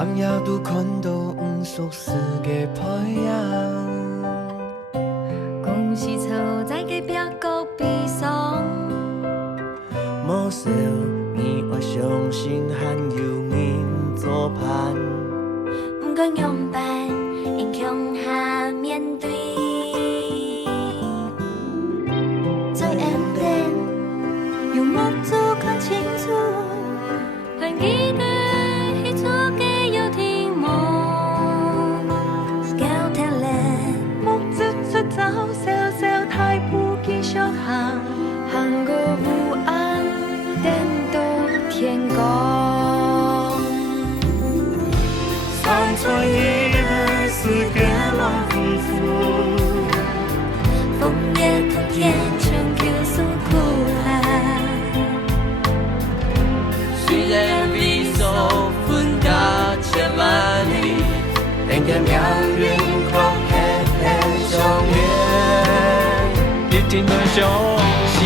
暗夜都看到不熟悉的太阳。故事藏在隔壁隔壁上，无少年我相信还有人做伴。不管样板，应向下面对。最暗淡，用目珠看清楚，还记得彼此嘅有天梦。高天蓝，木子出走，小小太不继续行，行过无岸，等到天光。散出一个世界老夫妇。枫叶同天成 Q 诉苦啦。虽然离手分隔千万里，但愿命运可黑黑相约，一定能相信。